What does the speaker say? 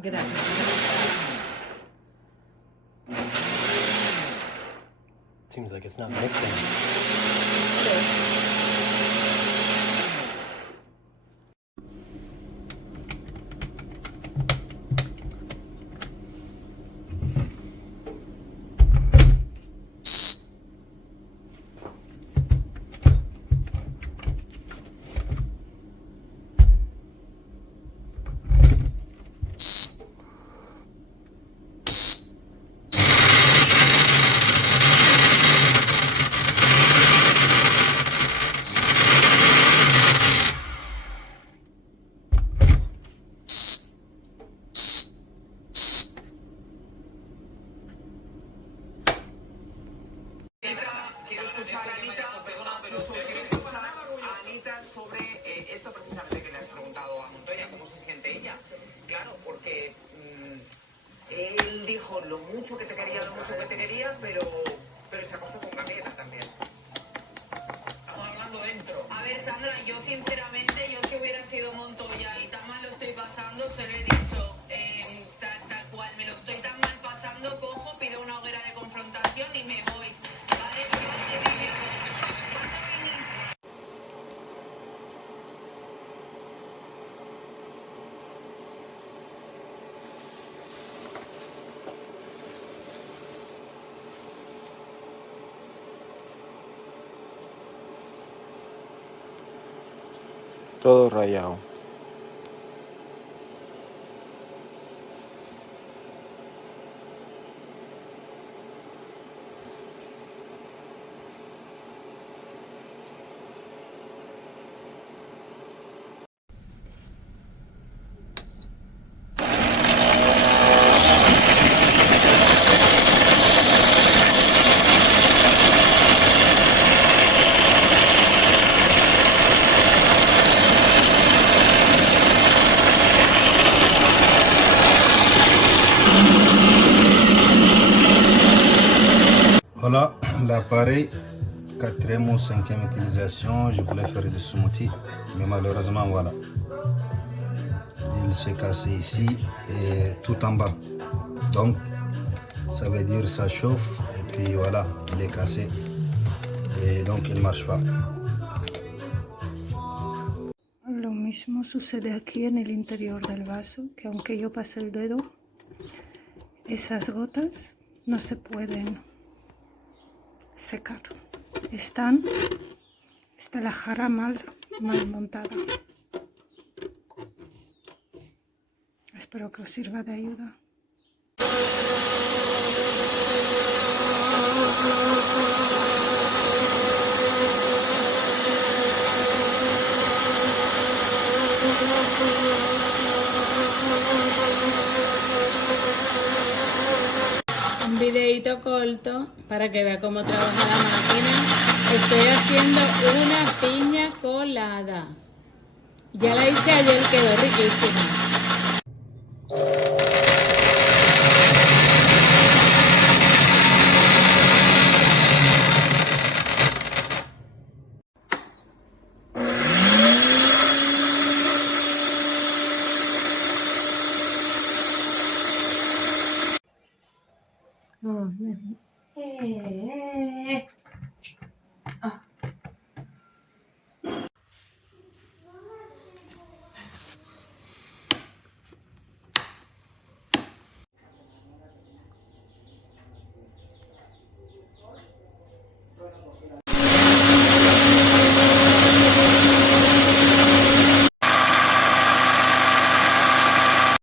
Gracias. Seems like it's not mixing. Quiero escuchar a Anita, quiero escuchar a Anita sobre esto precisamente que le has preguntado a Montoya, cómo se siente ella. Claro, porque él dijo lo mucho que te quería, pero se acostó con Gabriela también. Estamos hablando dentro. A ver, Sandra, yo sinceramente, yo si hubiera sido Montoya y tan mal lo estoy pasando, se lo he dicho tal cual, me lo estoy tan mal pasando, cojo, pido una hoguera de confrontación y me voy. ¿Vale? Yo he vivido. ¿Cuándo viniste? Todo rayado. Voilà l'appareil, quatrième ou cinquième utilisation. Je voulais faire du smoothie, mais malheureusement voilà, il s'est cassé ici et tout en bas. Donc ça veut dire ça chauffe et puis voilà, il est cassé et donc il marche pas. Lo mismo sucede aquí en el interior del vaso, que aunque yo pase el dedo, esas gotas no se pueden secar. Está la jarra mal montada. Espero que os sirva de ayuda. Un videíto corto para que vea cómo trabaja la máquina. Estoy haciendo una piña colada. Ya la hice ayer, quedó riquísima.